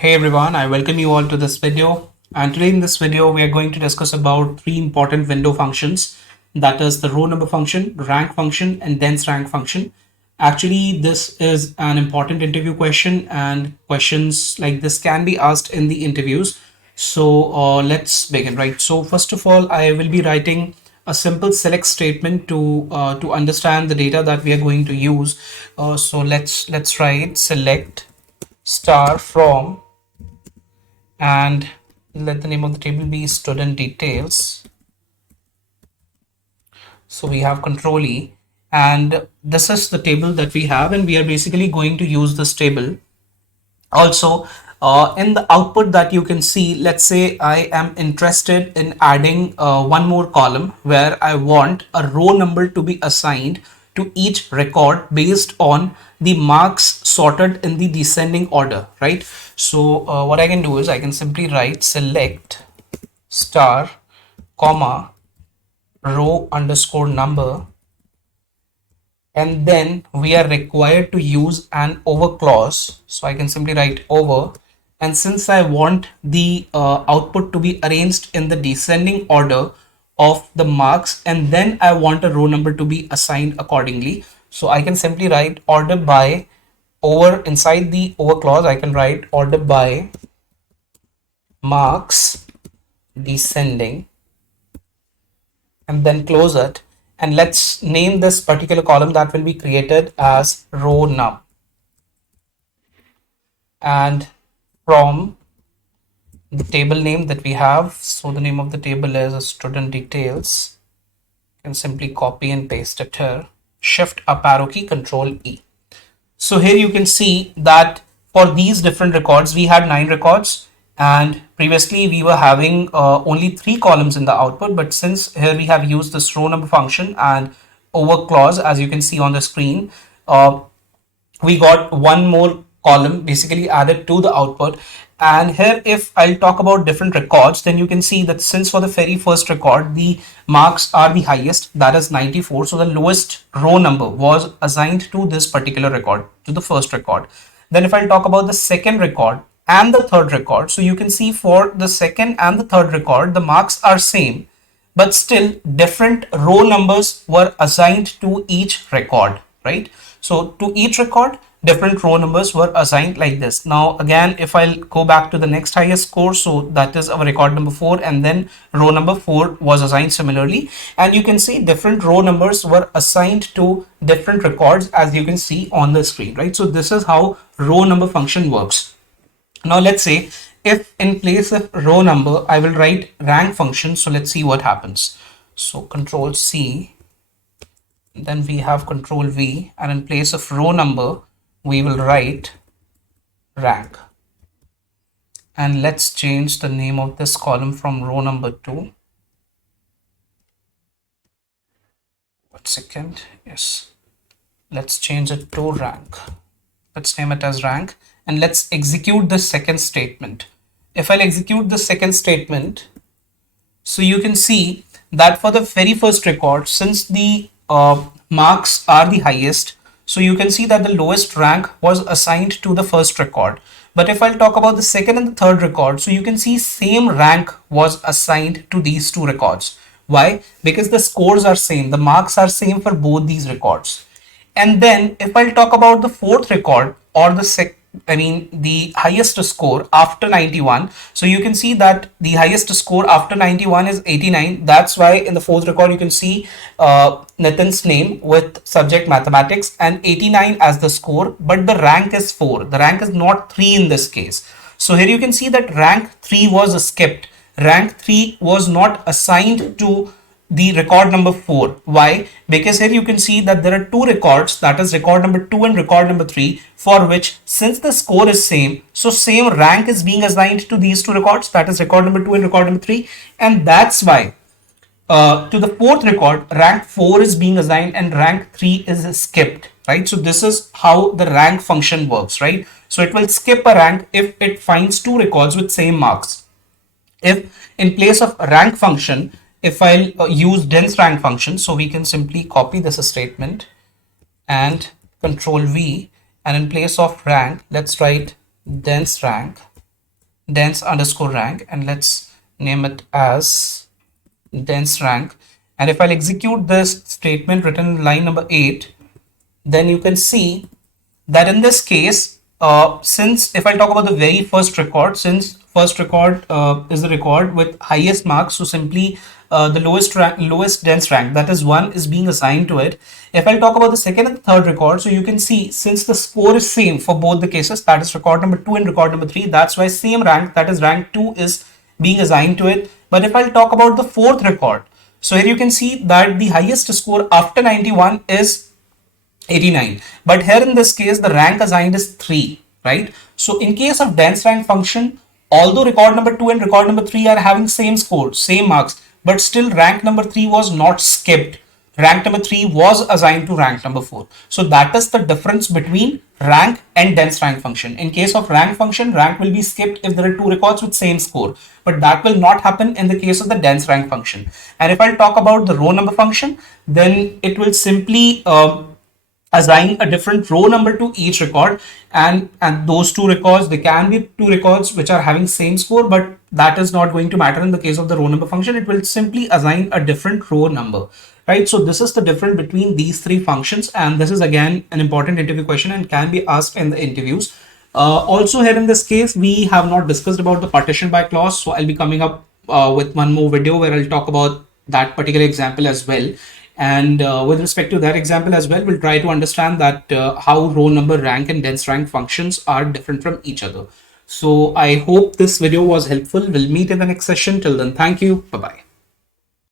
Hey everyone, I welcome you all to this video. And today in this video, we are going to discuss about three important window functions. That is the row number function, rank function, and dense rank function. Actually, this is an important interview question, and questions like this can be asked in the interviews. So let's begin, right? So first of all, I will be writing a simple select statement to understand the data that we are going to use. So let's write select star from, and let the name of the table be student details. So we have control E, and this is the table that we have, and we are basically going to use this table. Also, in the output that you can see, let's say I am interested in adding one more column where I want a row number to be assigned to each record based on the marks sorted in the descending order, right? So what I can do is I can simply write select star comma row underscore number, and then we are required to use an over clause. So I can simply write over, and since I want the output to be arranged in the descending order of the marks, and then I want a row number to be assigned accordingly, so I can simply write order by over. Inside the over clause I can write order by marks descending, and then close it, and let's name this particular column that will be created as row num. And from the table name that we have, so the name of the table is student details, you can simply copy and paste it here, shift up arrow key, control E. So here you can see that for these different records we had 9 records, and previously we were having only 3 columns in the output, but since here we have used this row number function and over clause, as you can see on the screen, we got one more column basically added to the output. And here if I'll talk about different records, then you can see that since for the very first record the marks are the highest, that is 94, so the lowest row number was assigned to this particular record, to the first record. Then if I'll talk about the second record and the third record, so you can see for the second and the third record the marks are same, but still different row numbers were assigned to each record, right? So to each record different row numbers were assigned like this. Now again, if I'll go back to the next highest score, so that is our record number 4, and then row number 4 was assigned similarly, and you can see different row numbers were assigned to different records, as you can see on the screen, right? So this is how row number function works. Now let's say if in place of row number I will write rank function, so let's see what happens. So control C, then we have control V, and in place of row number we will write rank. And let's change the name of this column from row number 2. 1 second, yes, let's change it to rank. Let's name it as rank, and let's execute the second statement. If I'll execute the second statement, so you can see that for the very first record, since the marks are the highest, so you can see that the lowest rank was assigned to the first record. But if I'll talk about the second and the third record, so you can see same rank was assigned to these two records. Why? Because the scores are same, the marks are same for both these records. And then if I'll talk about the fourth record, or the highest score after 91, so you can see that the highest score after 91 is 89. That's why in the fourth record you can see Nitin's name with subject mathematics and 89 as the score, but the rank is 4. The rank is not 3 in this case. So here you can see that rank 3 was skipped. Rank 3 was not assigned to the record number 4. Why? Because here you can see that there are 2 records, that is record number 2 and record number 3, for which since the score is same, so same rank is being assigned to these 2 records, that is record number 2 and record number 3, and that's why to the fourth record rank 4 is being assigned and rank 3 is skipped, right? So this is how the rank function works, right? So it will skip a rank if it finds 2 records with same marks. If in place of rank function, if I'll use dense rank function, so we can simply copy this statement and control V, and in place of rank let's write dense rank, dense underscore rank, and let's name it as dense rank. And if I'll execute this statement written in line number 8, then you can see that in this case, since if I talk about the very first record, since first record is the record with highest marks, so simply the lowest dense rank, that is 1, is being assigned to it. If I'll talk about the second and third record, so you can see since the score is same for both the cases, that is record number 2 and record number 3, that's why same rank, that is rank 2, is being assigned to it. But if I'll talk about the fourth record, so here you can see that the highest score after 91 is 89, but here in this case the rank assigned is 3, right? So in case of dense rank function, although record number 2 and record number 3 are having same score, same marks, but still rank number 3 was not skipped. Rank number 3 was assigned to rank number 4. So that is the difference between rank and dense rank function. In case of rank function, rank will be skipped if there are two records with same score, but that will not happen in the case of the dense rank function. And if I talk about the row number function, then it will simply assign a different row number to each record, and those two records, they can be two records which are having same score, but that is not going to matter in the case of the row number function. It will simply assign a different row number, right? So this is the difference between these three functions, and this is again an important interview question and can be asked in the interviews. Also here in this case, we have not discussed about the partition by clause, so I'll be coming up with one more video where I'll talk about that particular example as well. And with respect to that example as well, we'll try to understand that how row number, rank, and dense rank functions are different from each other. So I hope this video was helpful. We'll meet in the next session. Till then, thank you. Bye-bye.